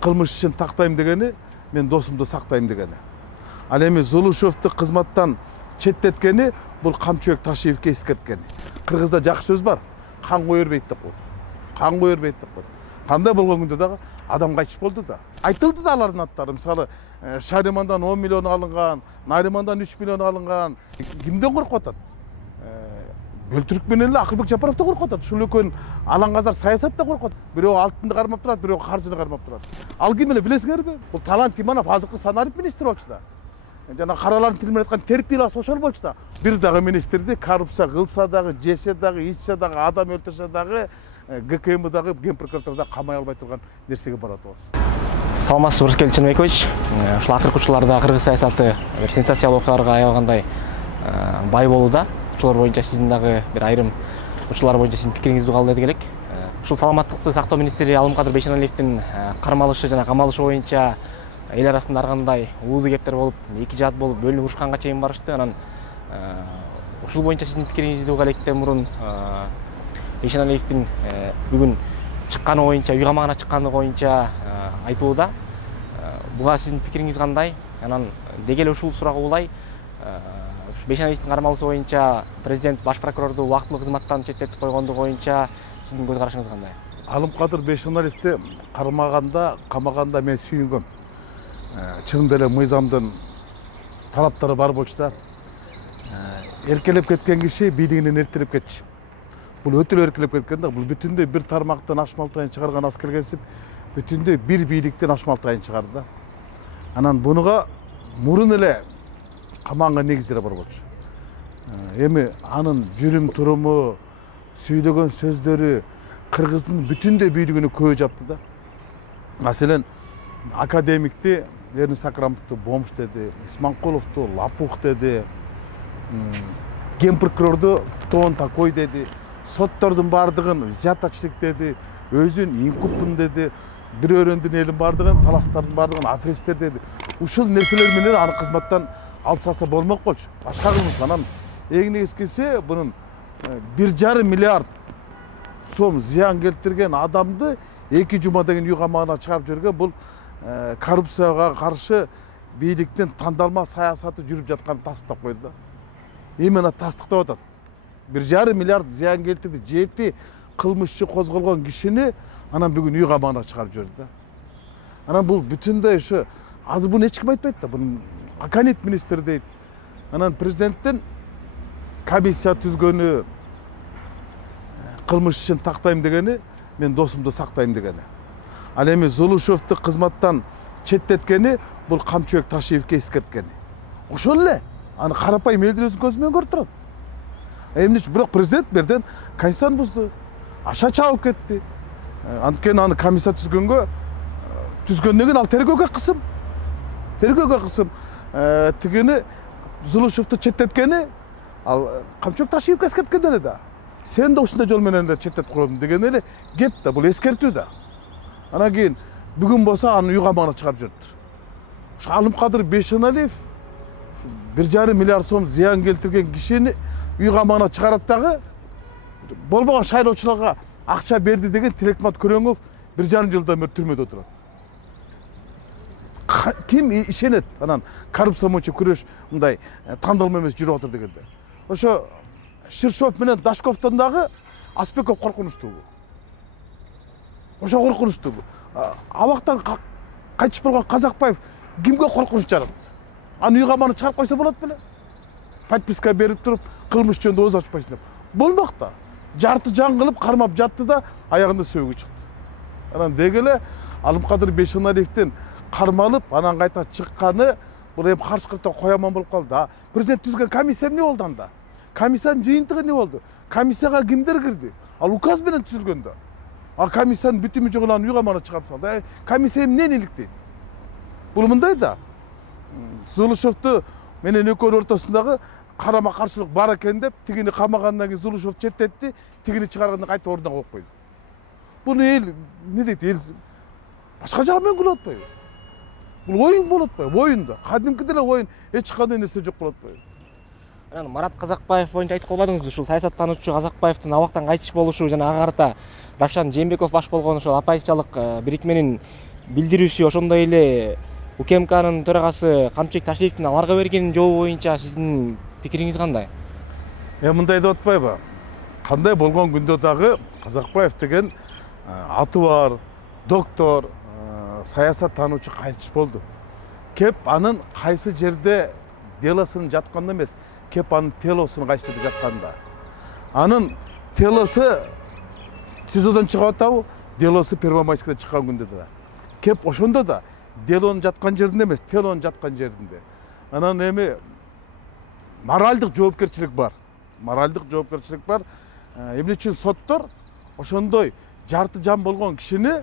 кылмыш ишин тактайм дегени мен досумду сактайм дегени. Ал эми Зулушевду кызматтан четтеткени бул Камчыбек Ташиевке эскерткени. Кыргызда жакшы сөз бар. Кан кое бербейт деп коет. Кан кое бербейт деп коет. Кандай болгон күндө дагы адам кайтыш болду да. Айтылды да алардын аттары. Мисалы, Шаримандан 10 миллион алынган, Наримандан 3 миллион алынган. Кимден коркуп атат? Бөлтүрүк менен эле Акылбек Жапаровдон коркуп атат. Ушул экөөнүн алаңгазар саясатта коркуп атат. Бирөө алтынды кармап турат, бирөө каржыны кармап турат. Ал ким эле билесиңерби? Бул Талант Иманов азыркы саналык министр болчу да. Жана каралардын тили менен айткан терпилас ошол болчу да. Бир дагы министрди коррупция кылса дагы, жесе дагы, ичсе дагы, адам өлтүрсө дагы ГКМдагы ген прокуратурада камай албай турган нерсеге барат болсун. Саламатсызбы, Рыскел Чермекович. Ушул акыркы учурларда кыргыз саясаты бир сенсациялык окуяларга аялгандай бай болууда. Ушулар боюнча сиздин дагы бир айрым учурлар боюнча сиздин пикириңизди кабыл эдик элек. Ушул саламаттыкты сактоо министри Алымкадыр Бейшеналиевдин кармалышы жана камалышы боюнча эл арасында ар кандай уулуу кептер болуп, эки жаат болуп бөлүнүп урушканга чейин барышты. Анан ушул боюнча сиздин пикириңизди угуп электен мурун Бейшеналиевдин бүгүн чыкканы боюнча, үй камагына чыкканы боюнча айтылууда. Буга сиздин пикириңиз кандай? Анан деги эле ушул суракка улай Бейшеналиевдин кармалуусу боюнча президент баш прокурорду убактылуу кызматтан четтетип койгондугу боюнча сиздин көз карашыңыз кандай? Алымкадыр Бейшеналиевди камаганда мен сүйүнгөм. Чынында эле мыйзамдын талаптары бар болчу да. Эркелеп кеткен киши бийлигинен эртелеп кетчү. Бул өтө эле эркелеп кеткен да. Бул бүтүндөй бир тармактан ашмалтайын чыгарган аскер кесип, бүтүндөй бир бийликтен ашмалтайын чыгарды да. Анан бунуга мурун эле камаганга негиздери бар болчу. Эми анын жүрүм туруму, сүйлөгөн сөздөрү кыргыздын бүтүндөй бийлигине көө жапты да. Маселен, академикти Эрни Сакрамовду бомж деди, Исманкуловду лапух деди, ген прокурорду тон такой деди, соттордун бардыгын взяточник деди, өзүн инкуппун деди, бир өрөндүн элин бардыгын, таластардын бардыгын аферистер деди. Ушул нерселер менен аны кызматтан алсаса болмок болчу. Башка кылмыш. Анан эң негизгиси бунун 1,5 миллиард сом зыян келтирген адамды 2 жумадан кийин үй камагына чыгарып жиберген. Бул коррупцияга каршы бийликтин тандалма саясаты жүрүп жатканын тастыктап койду да. Именно тастыктап атат. 1,5 миллиард зыян келтирди, 7 кылмышчы козголгон кишини анан бүгүн үй камагына чыгарып жиберди да. Анан бул бүтүндөй ушу азыр буну эч ким айтпайт да. Бунун Аканит министр дейт. Анан президенттин комиссия түзгөнү кылмыш ишин тактайм дегени мен досумду сактайм дегени. Ал эми Зулушевду кызматтан четтеткени бул Камчыбек Ташиевке эскерткени. Ошол эле аны карапайым элдин өзүнүн көзү менен көрүп турат. Эмне бирок президент берден конституцияны бузду. Аша чабып кетти. Анткени аны комиссия түзгөндөн кийин ал тергөөгө кысым. Тигини Зулушевду четтеткени ал Камчыбек Ташиевке эскерткен эле да. Сен да ушундай жол менен четтетип койдуң деген эле кеп да, бул эскертүү да. Анан кийин бүгүн болсо аны үй камагына чыгарып жиберди. Ушу Алымкадыр Бейшеналиев 1,5 миллиард сом зыян келтирген кишини үй камагына чыгарат дагы болбогон шайлоочуларга акча берди деген Тилекмат Көрөңов 1,5 жылдан бери түрмөдө отурат. Ким ишенет анан коррупция боюнча күрөш мындай тандалма эмес жүрүп атыр дегенде. Ошо Ширшов менен Дашковдон дагы Аспеков коркунучтуу. Ошо коркунучтуу. Абактан кайтыш болгон Казакбаев кимге коркунуч жаратты? Аны үй камагына чыгарып койсо болот беле? Подписка берип туруп, кылмыш жөнүндө ооз ачпайсың деп. Болмок да. Жарты жан кылып кармап жатты да, аягында сөөгү чыкты. Анан деги эле Алымкадыр Бейшеналиевдин кармалып, анан кайта чыкканы бул эми каршкыртып кояман болуп калды. Президент түзгөн комиссия эмне болду анда? Комиссиянын жыйынтыгы эмне болду? Комиссияга кимдер кирди? Ал указ менен түзүлгөн да. Комиссиянын бүтүмү жок эле үй камагына чыгарып салды. Комиссия эмнени иликтейт? Бул мындай да. Зулушевду менен экөөнүн ортосундагы карама каршылык бар экен деп, тигини камагандан кийин Зулушев четтетти, тигини чыгарганда кайта ордуна коюп койду. Буну эл эмне дейт? Эл башка жагы менен күлүп атпайбы? Бул оюн болуп атпайбы? Оюн да. Кадимкидей эле оюн, эч кандай нерсе жок болуп атпайбы? Анан Марат Казакбаев боюнча айтып койбадыңызбы? Ушул саясаттануучу Казакбаевдин абактан кайтыш болушу жана ага карата Равшан Жээнбеков баш болгон ошол оппозициялык бирикменин билдирүүсү, ошондой эле УКМКнын төрагасы Камчыбек Ташиевдин аларга берген жообу боюнча сиздин пикириңиз кандай? Мындай деп атпайбы? Кандай болгон күндө дагы Казакбаев деген аты бар доктор, саясат таануучу кайтыш болду. Кеп анын кайсы жерде делосун жатканда эмес, кеп анын телосун кайсы жерде жатканда. Анын телосу СИЗОдон чыгып атабы, делосу Первомайскыда чыккан күндө да. Кеп ошондо да делонун жаткан жеринде эмес, телонун жаткан жеринде. Анан эми моралдык жоопкерчилик бар. Моралдык жоопкерчилик бар. Эмне үчүн соттор ошондой жарты жан болгон кишини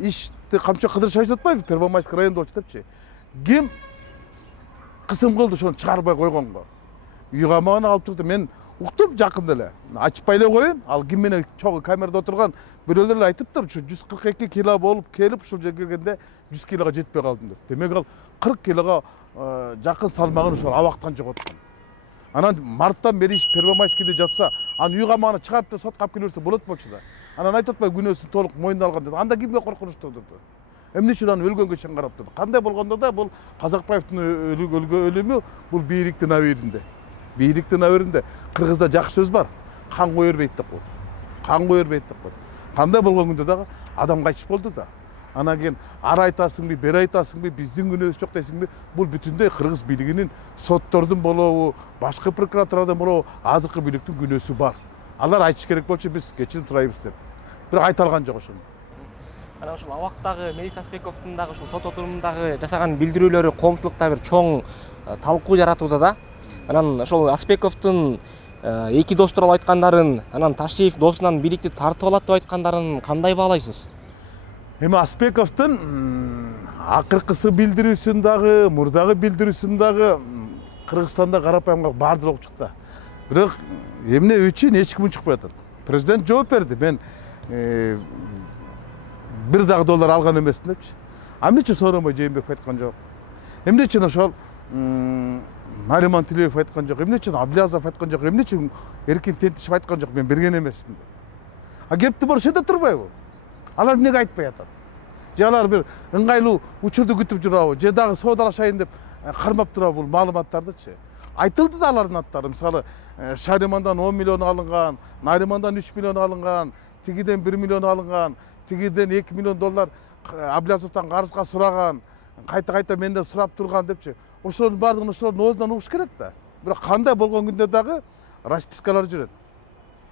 ишти камчы кыдырышайт атпайбы, Первомайск районунда болчу депчи. Ким кысым кылды ошону чыгарбай койгонго? Үй камагына алып турду. Мен уктум жакында эле. Ачпай эле коеюн. Ал ким менен чогуу камерада отурган бирөөлөр эле айтыптыр, ушу 142 кило болуп келип ушул жерге келгенде 100 килога жетпей калдым деп. Демек ал 40 килога жакын салмагын ошол абактан жоготкон. Анан марттан бери Первомайскийде жатса, аны үй камагына чыгарып да сотко алып келе берсе болот болчу да. Анан айтып атпайбы күнөөсүн толук мойнуна алган деп. Анда кимге коркунучту турду? Эмне үчүн аны өлгөнгө чейин карап турду? Кандай болгондо да бул Казакбаевдин өлүмү бул бийликтин абийиринде. Бийликтин абийиринде Кыргызда жакшы сөз бар. Кан кое бербейт деп коет. Кан кое бербейт деп коет. Кандай болгон күндө дагы адам кайтыш болду да. Анан кийин ар айтасыңбы, бери айтасыңбы, биздин күнөөбүз жок дейсиңби? Бул бүтүндөй Кыргыз бийлигинин соттордун болобу, башкы прокуратурадан болобу, азыркы бийликтин күнөөсү бар. Алар айтыш керек болчу, биз кечирим сурайбыз деп. Бирок айта алган жок ошону. Анан ушул абактагы Мелис Аспековдун дагы ушул сот отурумундагы жасаган билдирүүлөрү коомчулукта бир чоң талкуу жаратууда да. Анан ошол Аспековдун эки дос тууралуу айткандарын, анан Ташиев досунан бийликти тартып алат деп айткандарын кандай баалайсыз? Эми Аспековдун акыркысы билдирүүсүн дагы, мурдагы билдирүүсүн дагы Кыргызстанда карапайым баардыгы окуп чыкты. Бирок эмне үчүн эч ким чыкпай атат. Президент жооп берди. Мен бир дагы доллар алган эмесмин депчи. Эмне үчүн Сооронбай Жээнбеков айткан жок? Эмне үчүн ошол Нариман Тилеев айткан жок? Эмне үчүн Аблязов айткан жок? Эмне үчүн Эркин Тентишев айткан жок? Мен берген эмесмин. Кепти бар ошондо турбайбы? Алар эмнеге айтпай атат? Же алар бир ыңгайлуу учурду күтүп жүрабы? Же дагы соодалашайын деп кармап турабы бул маалыматтардычы? Айтылды да алардын аттары. Мисалы, Шаримандан 10 миллион алынган, Наримандан 3 миллион алынган, тигиден 1 миллион алынган, тигиден 2 миллион доллар Аблязовтан карызга сураган, кайта менден сурап турган депчи. Ошолордун баардыгын ошолордун оозунан угуш керек да. Бирок кандай болгон күндө дагы распискалар жүрөт.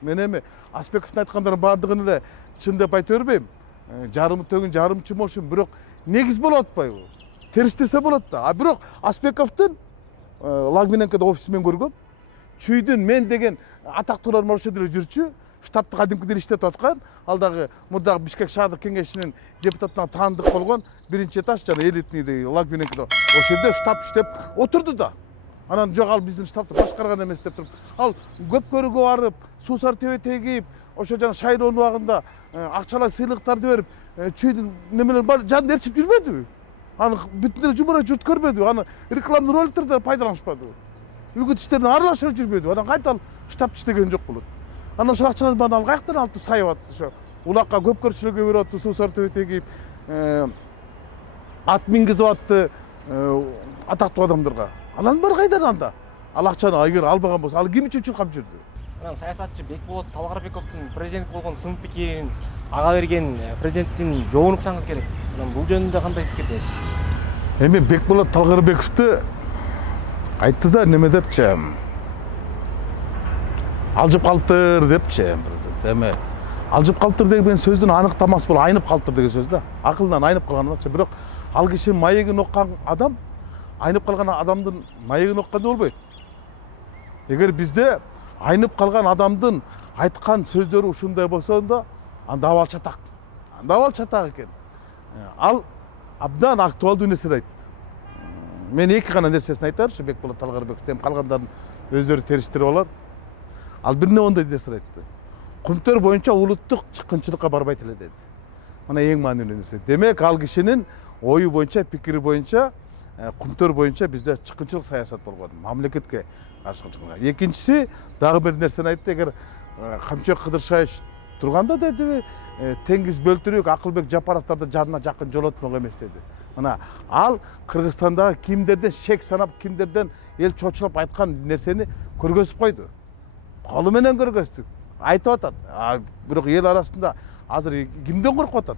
Мен эми Аспековдун айткандарын баардыгын эле чын деп айта бербейм. Жарымы төгүн жарым чымошун, бирок негиз болуп атпайбы? Терс десе болот да. А бирок Аспековдун Лагвиненкода офисимен көргөм. Чүйдүн мен деген атактуулар ошол жерде жүрчү, штабты кадимкидей иштетип аткан. Ал дагы мурдагы Бишкек шаардык кеңешинин депутатына таандык болгон биринчи этаж жана элитный Лагвиненкода ошол жерде штаб иштеп отурду да. Анан жок, ал биздин штабты башкарган эмес деп туруп, ал көпкөрүгө барып, суусар тебе тегип, ошо жана шайлоо убагында акчалай сыйлыктарды берип, чүйдүн немелер бар жанын ээрчип жүрбөдүбү? Аны бүтүн эле жумара журт көрбөдү, аны рекламный роликтерде пайдаланышпады. Үгүт иштерине аралашып жүрбөдү. Анан кайта ал штаб иштеген жок болот. Анан ошол акчаларды бааны ал каяктан алып сайып атты, ошо улакка көпкөрчүлүгү берип атты, суусар тебе тегип, ат мингизип атты атактуу адамдарга. Анан бар кайдан анда? Ал акчаны эгер албаган болсо, ал ким үчүн чуркап жүрдү? Анан саясатчы Бекболот Талгарбековдун президент болгон сын пикирин ага берген президенттин жообун уксаңыз керек. Анан бул жөнүндө кандай пикирдесиз? Эми Бекболот Талгарбековду айтты да неме депчи. Алжып калыптыр депчи. Эми алжып калыптыр деген сөздүн аныктамасы бул айнып калыптыр деген сөз да. Акылынан айнып калган акча. Бирок ал киши маегин оккан адам айнып калган адамдын маегин окканда болбойт. Эгер бизде айнып калган адамдын айткан сөздөрү ушундай болсо да, анда абал чатак. Анда абал чатак экен. Ал абдан актуалдуу нерсени айтты. Мен эки гана нерсесин айтарчы Бекболот Талгарбековдун, калгандарын өздөрү териштирип алар. Ал бир ондай нерсени айтты. Кумтөр боюнча улуттук чыккынчылыкка барбайт эле деди. Мына эң маанилүү нерсе. Демек ал кишинин ою боюнча, пикири боюнча, кумтөр боюнча бизде чыккынчылык саясат болгон. Мамлекетке каршы чыккан. Экинчиси дагы бир нерсени айтты. Эгер Камчыбек Кыдыршаев турганда дедиби Теңиз Бөлтүрүк Акылбек Жапаровдорду жанына жакын жолотмок эмес деди. Мына ал Кыргызстандагы кимдерден шек санап, кимдерден эл чочулап айткан нерсени көргөзүп койду. Колу менен көргөздүк. Айтып атат. Бирок эл арасында азыр кимден коркуп атат?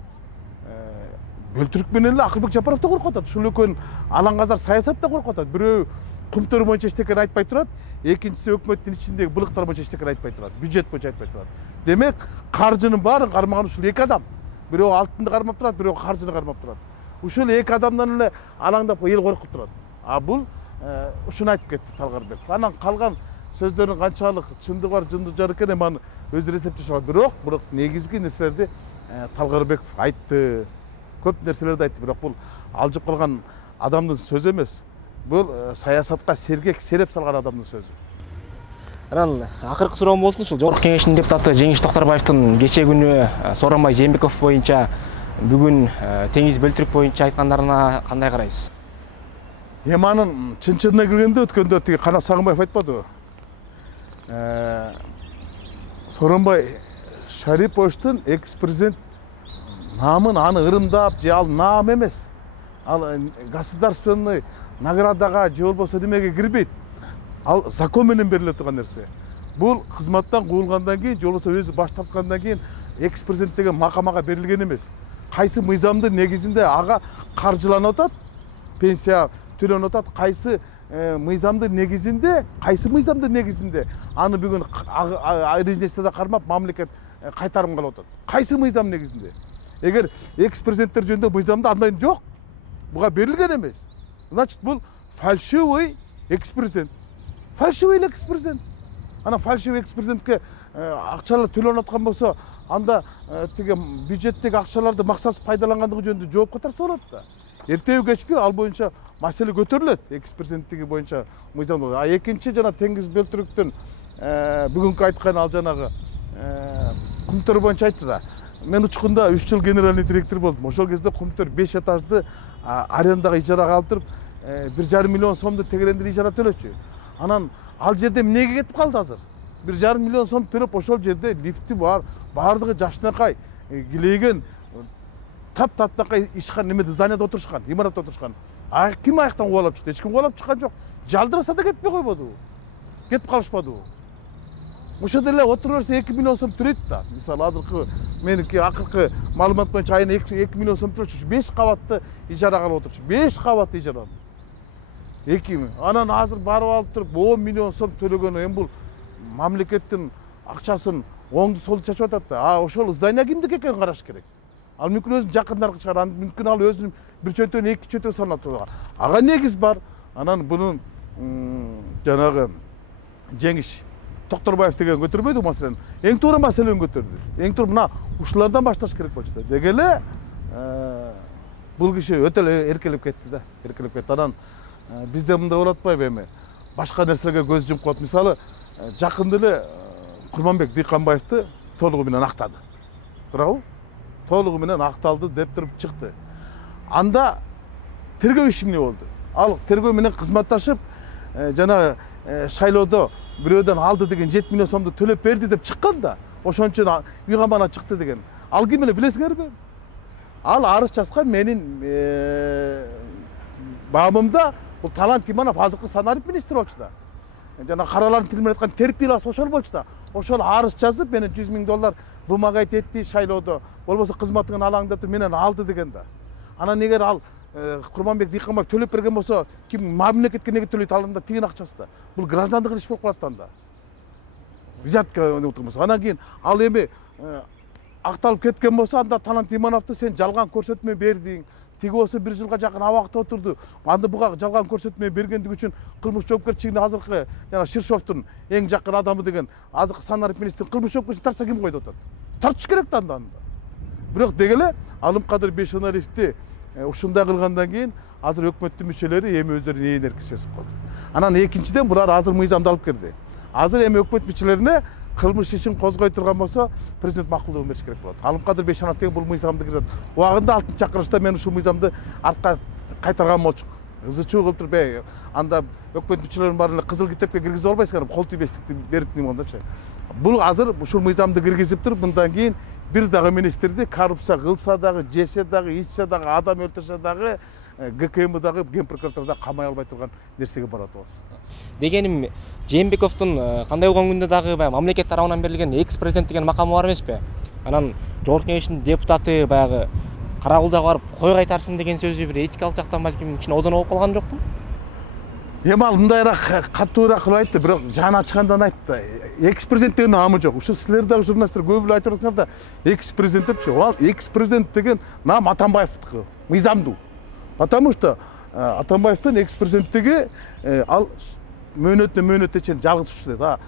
Бөлтүрүк менен эле Акылбек Жапаров да коркуп атат. Ушул экөөнүн алаңгазар саясатта коркуп атат. Бирөө кумтөр боюнча эчтекени айтпай турат, экинчиси өкмөттүн ичиндеги былыктар боюнча эчтекени айтпай турат, бюджет боюнча айтпай турат. Демек, каржынын баарын кармаган ушул эки адам. Бирөө алтынды кармап турат, бирөө каржыны кармап турат. Ушул эки адамдан эле алаңдап эл коркуп турат. Бул ушуну айтып кетти Талгарбеков. Анан калган сөздөрүн канчалык чындыгы бар, жындыгы жок экен, аны өздөрү эсептешип алат. Бирок негизги нерселерди Талгарбеков айтты. Көп нерселерди айтты, бирок бул алжып калган адамдын сөзү эмес. Бул саясатка сергек сереп салган адамдын сөзү. Анан акыркы суроом болсун, ушул Жогорку Кеңештин депутаты Жеңиш Токтарбаевдин кечээ күнү Сооронбай Жээнбеков боюнча, бүгүн Теңиз Бөлтүрүк боюнча айткандарына кандай карайсыз? Анын чын-чынына келгенде өткөндө тиги Канат Сагынбаев айтпадыбы? Сооронбай Шариповичтин экс-президент намын аны ырымдап, же ал наам эмес. Ал государственный наградага же болбосо немеге кирбейт. Ал закон менен бериле турган нерсе. Бул кызматтан куулгандан кийин, же болбосо өзү баш тарткандан кийин экс-президент деген макамага берилген эмес. Кайсы мыйзамдын негизинде ага каржыланып атат, пенсия төлөнүп атат, кайсы мыйзамдын негизинде аны бүгүн резиденцияда кармап мамлекет кайтарым кылып атат. Кайсы мыйзам негизинде? Эгер экс-президенттер жөнүндө мыйзамда андай жок, буга берилген эмес. Значит, бул фальшивый экс-президент. Фальшивый экс-президент. Ана фальшивый экс-президентке акчалар төлөнүп аткан болсо, анда тиги бюджеттеги акчаларды максатсыз пайдалангандыгы жөнүндө жоопко тарса болот да. Эртеби кечпи ал боюнча маселе көтөрүлөт, экс-президенттиги боюнча мыйзам. Экинчи жана Теңиз Бөлтүрүктүн бүгүнкү айткан ал жанагы кумтөр боюнча айтты да. Мен учкунда 3 жыл генеральный директор болдум. Ошол кезде кумтөр 5 этажды арендага ижарага алдырып, 1,5 миллион сомду тегерендир ижара төлөчү. Анан ал жерде эмнеге кетип калды азыр? 1,5 миллион сом төлөп ошол жерде лифти бар, баардыгы жашнакай, килейген, таптакай ишкан немеде зданияда отурушкан, имаратта отурушкан. Ким аяктан кубалап чыкты? Эч ким кубалап чыккан жок. Жалдыраса да кетпей койбодубу? Кетип калышпадыбы? Ошол деле отуруп берсе 2 миллион сом төлөйт да. Мисалы азыркы меники акыркы маалымат боюнча айына 2 миллион сом төлөчү, 5 кабатты ижарага алып отурчу. 5 кабатты ижара. 2. Анан азыр барып алып туруп 10 миллион сом төлөгөнү, эми бул мамлекеттин акчасын оңду солду чачып атат да. Ошол здание кимдики экенин караш керек. Ал мүмкүн өзүнүн жакындарына чыгар, мүмкүн ал өзүнүн бир чөнтөгүн 2 чөнтөг санап. Ага негиз бар. Анан бунун жанагы Жеңиш Токтарбаев деген көтөрбөйдү маселени. Эң туура маселени көтөрдү. Эң туура мына ушулардан башташ керек болчу да. Деги эле бул киши өтө эле эркелеп кетти да. Эркелеп кетти. Анан бизде мындай болуп атпайбы эми? Башка нерселерге көз жумуп коет. Мисалы, жакында эле Курманбек Дыйканбаевди толугу менен актады. Туурабы? Толугу менен акталды деп туруп чыкты. Анда тергөө иши эмне болду? Ал тергөө менен кызматташып, жана шайлоодо бирөөдөн алды деген 7 миллион сомду төлөп берди деп чыккан да. Ошон үчүн уйгамана чыкты деген. Ал ким эле билесиңерби? Ал арыз жазган менин баамымда бул Талант Иманов азыркы санарип министри болчу да. Жана каралардын тили менен айткан терпилас ошол болчу да. Ошол арыз жазып менен $100 000 вымогать этти шайлоодо, болбосо кызматыңан алаң деп менен алды деген да. Анан эгер ал Курманбек Дыйканбаев төлөп берген болсо, ким мамлекетке неге төлөйт алында тигин акчасы да. Бул граждандык иш болуп калат анда. Взятка болсо. Анан кийин ал эми акталып кеткен болсо, анда Талант Имановду сен жалган көрсөтмө бердиң. Тиги болсо 1 жылга жакын абакта отурду. Анда буга жалган көрсөтмө бергендиги үчүн кылмыш жоопкерчилигине азыркы жана Ширшовдун эң жакын адамы деген азыркы санарип министри кылмыш жоопкерчилик тартса ким койду атат? Тартыш керек да анда. Бирок деги эле Алымкадыр Бейшенариевди ушундай кылгандан кийин азыр өкмөттүн мүчөлөрү эми өздөрүнүн ээн эркин сезип калды. Анан экинчиден булар азыр мыйзамды алып кирди. Азыр эми өкмөт мүчөлөрүнө кылмыш ишин козгой турган болсо, президент макулдугун бериш керек болот. Алымкадыр Бейшенов деген бул мыйзамды киргизет. Убагында 6-чакырышта мен ушул мыйзамды артка кайтарган болчук. ызы-чуу кылып туруп, анда өкмөт мүчөлөрүнүн баарын кызыл китепке киргизе албайсыңар, кол тийбестикти берип койгондочу. Бул азыр ушул мыйзамды киргизип туруп, мындан кийин бир дагы министрди коррупция кылса дагы, жесе дагы, ичсе дагы, адам өлтүрсө дагы, ГКМ дагы, Ген прокуратура дагы камай албай турган нерсеге барат атабыз. Дегеним, Жээнбековдун кандай болгон күндө дагы баягы мамлекет тарабынан берилген экс-президент деген макамы бар эмеспи? Анан Жогорку Кеңештин депутаты баягы Каракулдага барып кой кайтарсын деген сөзү бир этикалык жактан балким кичине одоно болуп калган жокпу? Эми ал мындайраак катуураак кылып айтты, бирок жаны ачкандан айтты. Экс-президент деген наамы жок. Ушул силер дагы журналисттер көп эле айтып жатсыңар да, экс-президент депчи. Ал экс-президент деген наам Атамбаевдики, мыйзамдуу. Потому что Атамбаевдин экс-президенттиги ал мөөнөтүнө чейин жалгыз дейт.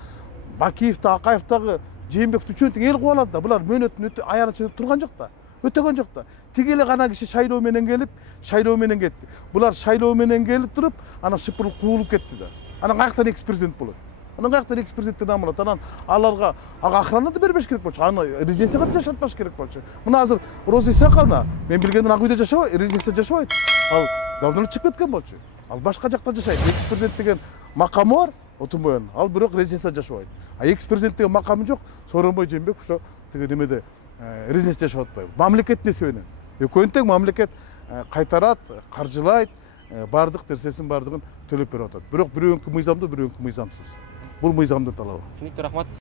Бакиев да, Акаев дагы Жээнбековду үчөөнтү эл куып алат да. Булар мөөнөтүн аянат чыгып турган жок да. Өтөгөн жок да. Тиги эле гана киши шайлоо менен келип, шайлоо менен кетти. Булар шайлоо менен келип туруп, анан шыпырылып куулуп кетти да. Анан каяктан экс-президент болот? Анан каяктан экс-президенттин наамы болот? Анан аларга охрана да бербеш керек болчу. Аны резиденцияга да жашатпаш керек болчу. Мына азыр Роза Исаковна, мен билгенден ак үйдө жашабайт, резиденцияда жашабайт. Ал давно эле чыгып кеткен болчу. Ал башка жакта жашайт. Экс-президент деген макамы бар, Отунбойдун. Ал бирок резиденцияда жашабайт. А экс-президент деген макамы жок. Сооронбай Жээнбеков ошо тиги немеде резиденцияда жашап атпайбы. Мамлекеттин эсебинен. Экөөнү тең мамлекет кайтарат, каржылайт, бардык нерсесин бардыгын төлөп берип атат. Бирок бирөөнүкү мыйзамдуу, бирөөнүкү мыйзамсыз. Бул мыйзамдын талабы. Түшүнүктүү, рахмат.